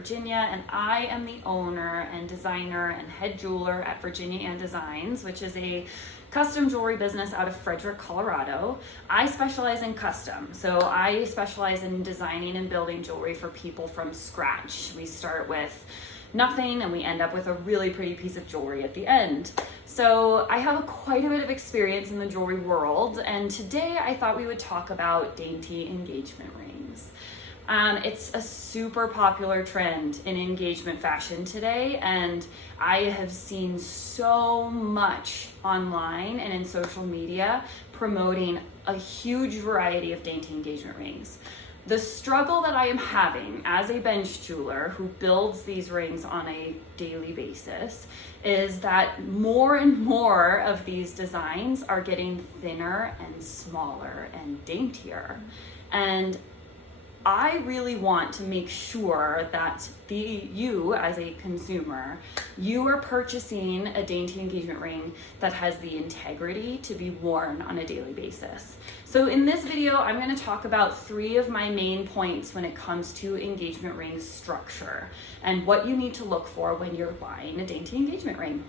Virginia, and I am the owner and designer and head jeweler at Virginia and Designs, which is a custom jewelry business out of Frederick, Colorado. I specialize in custom, so I specialize in designing and building jewelry for people from scratch. We start with nothing and we end up with a really pretty piece of jewelry at the end. So I have quite a bit of experience in the jewelry world, and today I thought we would talk about dainty engagement rings. It's a super popular trend in engagement fashion today, and I have seen so much online and in social media promoting a huge variety of dainty engagement rings. The struggle that I am having as a bench jeweler who builds these rings on a daily basis is that more and more of these designs are getting thinner and smaller and daintier. And I really want to make sure that you as a consumer, you are purchasing a dainty engagement ring that has the integrity to be worn on a daily basis. So in this video, I'm going to talk about 3 of my main points when it comes to engagement ring structure and what you need to look for when you're buying a dainty engagement ring.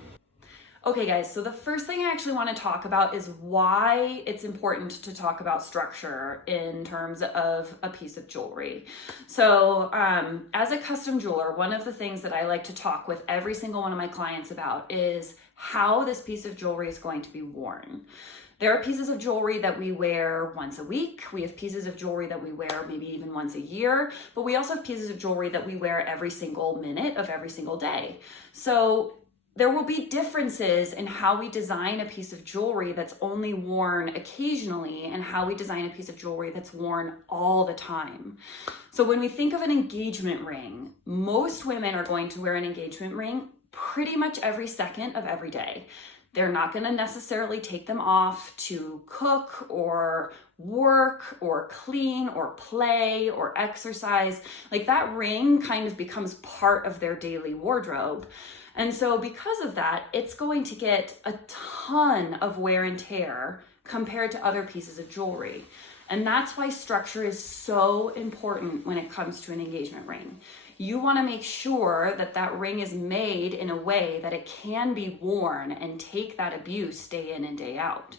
Okay guys, so the first thing I actually want to talk about is why it's important to talk about structure in terms of a piece of jewelry. So as a custom jeweler, one of the things that I like to talk with every single one of my clients about is how this piece of jewelry is going to be worn. There are pieces of jewelry that we wear once a week. We have pieces of jewelry that we wear maybe even once a year, but we also have pieces of jewelry that we wear every single minute of every single day. So there will be differences in how we design a piece of jewelry that's only worn occasionally and how we design a piece of jewelry that's worn all the time. So when we think of an engagement ring, most women are going to wear an engagement ring pretty much every second of every day. They're not going to necessarily take them off to cook or work or clean or play or exercise. Like that ring kind of becomes part of their daily wardrobe. And so because of that, it's going to get a ton of wear and tear compared to other pieces of jewelry. And that's why structure is so important when it comes to an engagement ring. You want to make sure that that ring is made in a way that it can be worn and take that abuse day in and day out.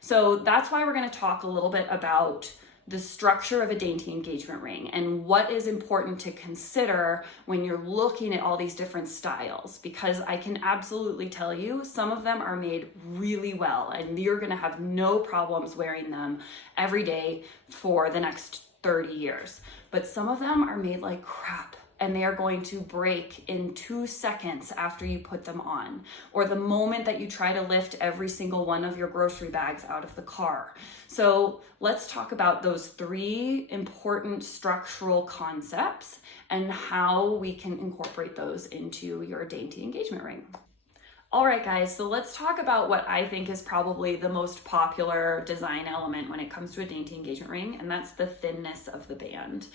So that's why we're going to talk a little bit about the structure of a dainty engagement ring and what is important to consider when you're looking at all these different styles, because I can absolutely tell you some of them are made really well and you're going to have no problems wearing them every day for the next 30 years. But some of them are made like crap, and they are going to break in 2 seconds after you put them on, or the moment that you try to lift every single one of your grocery bags out of the car. So let's talk about those 3 important structural concepts and how we can incorporate those into your dainty engagement ring. All right, guys, so let's talk about what I think is probably the most popular design element when it comes to a dainty engagement ring, and that's the thinness of the band.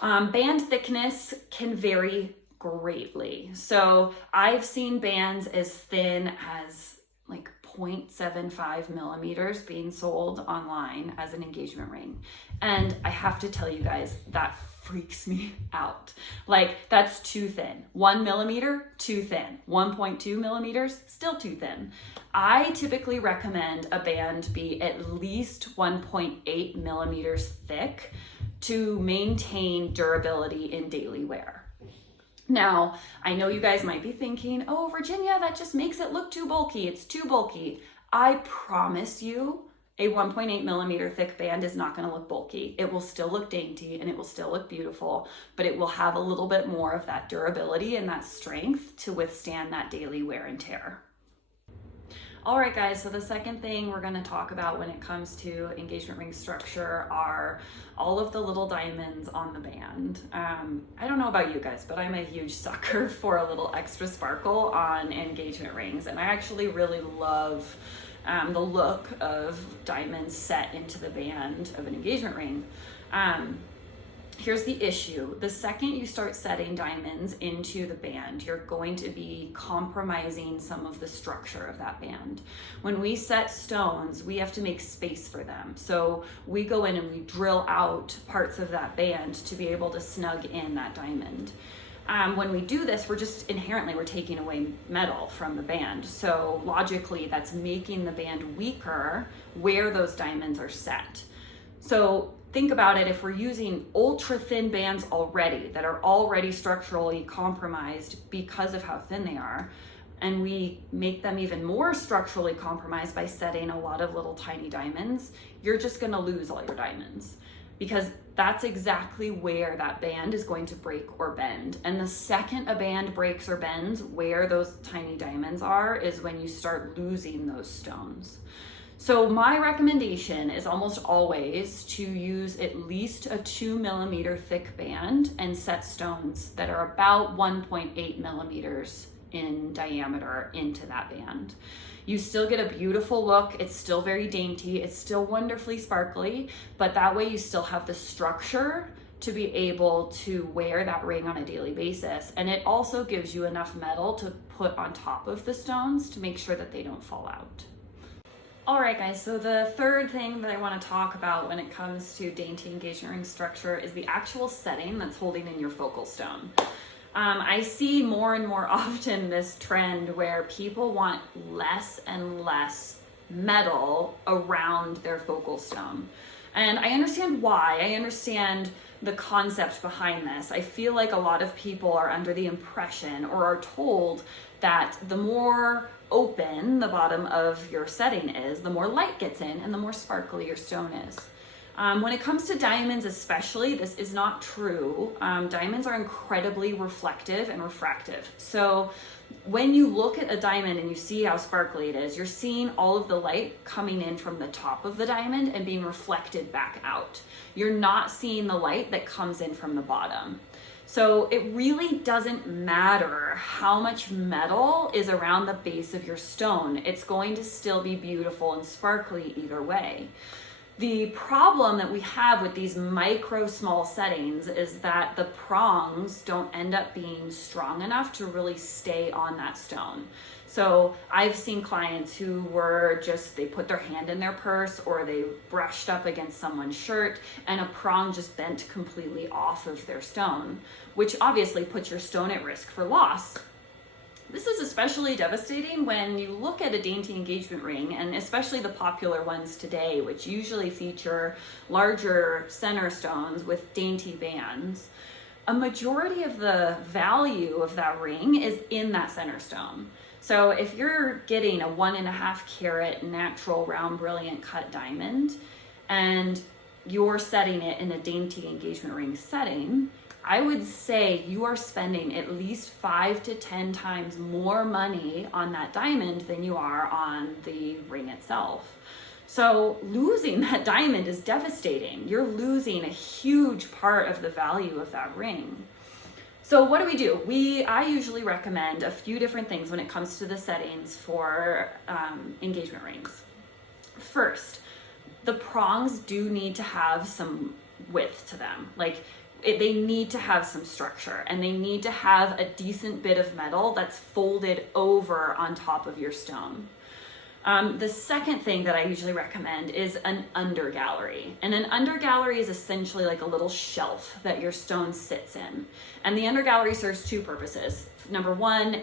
Band thickness can vary greatly. So I've seen bands as thin as like 0.75 millimeters being sold online as an engagement ring. And I have to tell you guys, that freaks me out. Like, that's too thin. 1 millimeter, too thin. 1.2 millimeters, still too thin. I typically recommend a band be at least 1.8 millimeters thick to maintain durability in daily wear. Now, I know you guys might be thinking, oh, Virginia, that just makes it look too bulky. It's too bulky. I promise you, a 1.8 millimeter thick band is not going to look bulky. It will still look dainty and it will still look beautiful, but it will have a little bit more of that durability and that strength to withstand that daily wear and tear. All right, guys, so the second thing we're going to talk about when it comes to engagement ring structure are all of the little diamonds on the band. I don't know about you guys, but I'm a huge sucker for a little extra sparkle on engagement rings, and I actually really love the look of diamonds set into the band of an engagement ring. Here's the issue. The second you start setting diamonds into the band, you're going to be compromising some of the structure of that band. When we set stones, we have to make space for them. So we go in and we drill out parts of that band to be able to snug in that diamond. when we do this, we're taking away metal from the band. So logically, that's making the band weaker where those diamonds are set. So think about it, if we're using ultra thin bands already that are already structurally compromised because of how thin they are, and we make them even more structurally compromised by setting a lot of little tiny diamonds, you're just gonna lose all your diamonds, because that's exactly where that band is going to break or bend. And the second a band breaks or bends where those tiny diamonds are is when you start losing those stones. So my recommendation is almost always to use at least a 2 millimeter thick band and set stones that are about 1.8 millimeters in diameter into that band. You still get a beautiful look. It's still very dainty. It's still wonderfully sparkly, but that way you still have the structure to be able to wear that ring on a daily basis. And it also gives you enough metal to put on top of the stones to make sure that they don't fall out. All right, guys, so the third thing that I want to talk about when it comes to dainty engagement ring structure is the actual setting that's holding in your focal stone. I see more and more often this trend where people want less and less metal around their focal stone. And I understand why. I understand the concept behind this. I feel like a lot of people are under the impression or are told that the more open the bottom of your setting is, the more light gets in and the more sparkly your stone is. When it comes to diamonds especially, this is not true. Diamonds are incredibly reflective and refractive. So when you look at a diamond and you see how sparkly it is, you're seeing all of the light coming in from the top of the diamond and being reflected back out. You're not seeing the light that comes in from the bottom. So it really doesn't matter how much metal is around the base of your stone. It's going to still be beautiful and sparkly either way. The problem that we have with these micro small settings is that the prongs don't end up being strong enough to really stay on that stone. So I've seen clients who were they put their hand in their purse or they brushed up against someone's shirt and a prong just bent completely off of their stone, which obviously puts your stone at risk for loss. This is especially devastating when you look at a dainty engagement ring, and especially the popular ones today, which usually feature larger center stones with dainty bands. A majority of the value of that ring is in that center stone. So if you're getting a 1.5 carat natural round brilliant cut diamond and you're setting it in a dainty engagement ring setting, I would say you are spending at least 5 to 10 times more money on that diamond than you are on the ring itself. So losing that diamond is devastating. You're losing a huge part of the value of that ring. So what do? I usually recommend a few different things when it comes to the settings for engagement rings. First, the prongs do need to have some width to them. They need to have some structure, and they need to have a decent bit of metal that's folded over on top of your stone. The second thing that I usually recommend is an undergallery. And an undergallery is essentially like a little shelf that your stone sits in. And the undergallery serves two purposes. Number one,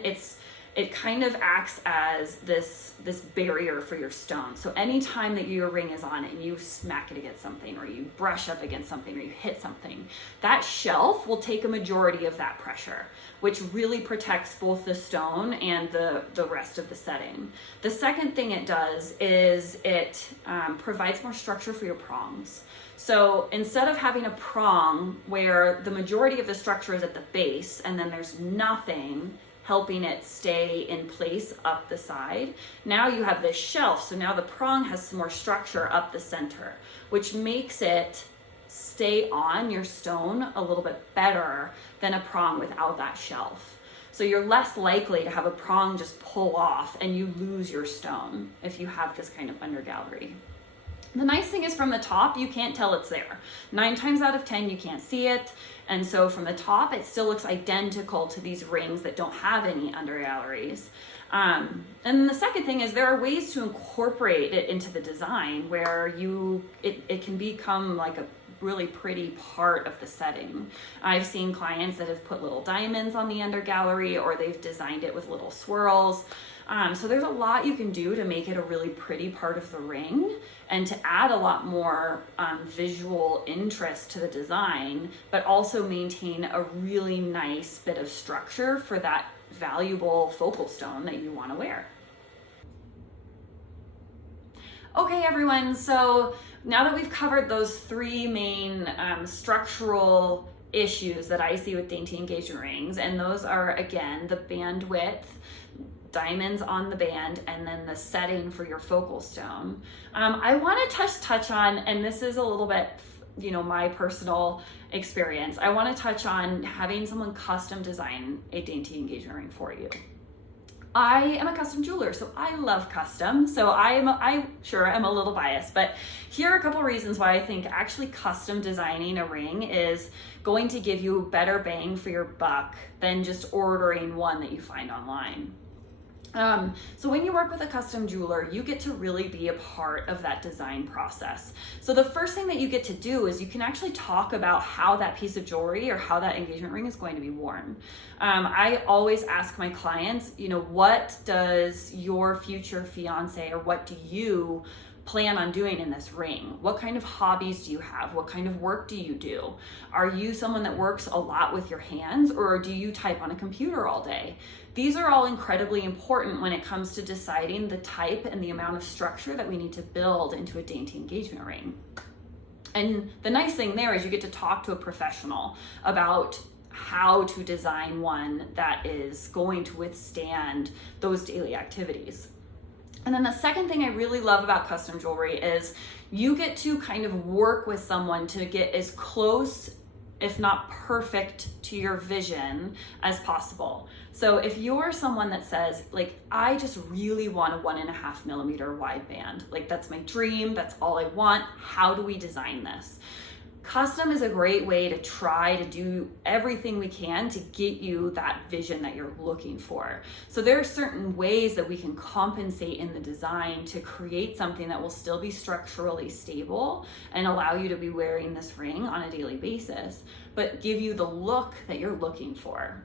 it kind of acts as this barrier for your stone. So anytime that your ring is on and you smack it against something, or you brush up against something, or you hit something, that shelf will take a majority of that pressure, which really protects both the stone and the rest of the setting. The second thing it does is it provides more structure for your prongs. So instead of having a prong where the majority of the structure is at the base and then there's nothing helping it stay in place up the side, now you have this shelf. So now the prong has some more structure up the center, which makes it stay on your stone a little bit better than a prong without that shelf. So you're less likely to have a prong just pull off and you lose your stone if you have this kind of undergallery. The nice thing is from the top, you can't tell it's there. 9 times out of 10, you can't see it. And so from the top, it still looks identical to these rings that don't have any undergalleries. And the second thing is there are ways to incorporate it into the design where it can become like a really pretty part of the setting. I've seen clients that have put little diamonds on the under gallery, or they've designed it with little swirls. So there's a lot you can do to make it a really pretty part of the ring and to add a lot more visual interest to the design, but also maintain a really nice bit of structure for that valuable focal stone that you want to wear. Okay, everyone, so now that we've covered those three main structural issues that I see with dainty engagement rings, and those are, again, the band width, diamonds on the band, and then the setting for your focal stone. I want to touch on, and this is a little bit, my personal experience. I want to touch on having someone custom design a dainty engagement ring for you. I am a custom jeweler, so I love custom. So I'm a little biased, but here are a couple reasons why I think actually custom designing a ring is going to give you better bang for your buck than just ordering one that you find online. So when you work with a custom jeweler, you get to really be a part of that design process. So the first thing that you get to do is you can actually talk about how that piece of jewelry or how that engagement ring is going to be worn. I always ask my clients, what does your future fiance, or what do you plan on doing in this ring? What kind of hobbies do you have? What kind of work do you do? Are you someone that works a lot with your hands, or do you type on a computer all day? These are all incredibly important when it comes to deciding the type and the amount of structure that we need to build into a dainty engagement ring. And the nice thing there is you get to talk to a professional about how to design one that is going to withstand those daily activities. And then the second thing I really love about custom jewelry is you get to kind of work with someone to get as close, if not perfect, to your vision as possible. So if you're someone that says, I just really want a 1.5 millimeter wide band, that's my dream, that's all I want, how do we design this? Custom is a great way to try to do everything we can to get you that vision that you're looking for. So there are certain ways that we can compensate in the design to create something that will still be structurally stable and allow you to be wearing this ring on a daily basis, but give you the look that you're looking for.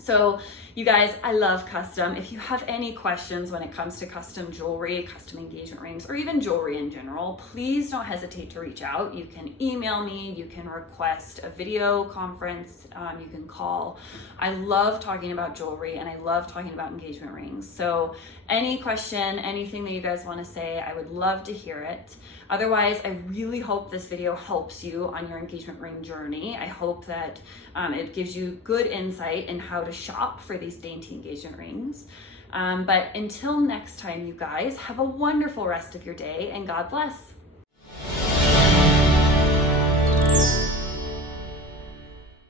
So you guys, I love custom. If you have any questions when it comes to custom jewelry, custom engagement rings, or even jewelry in general, please don't hesitate to reach out. You can email me, you can request a video conference, you can call. I love talking about jewelry and I love talking about engagement rings. So any question, anything that you guys want to say, I would love to hear it. Otherwise, I really hope this video helps you on your engagement ring journey. I hope that it gives you good insight in how to shop for these dainty engagement rings. But until next time, you guys, have a wonderful rest of your day and God bless.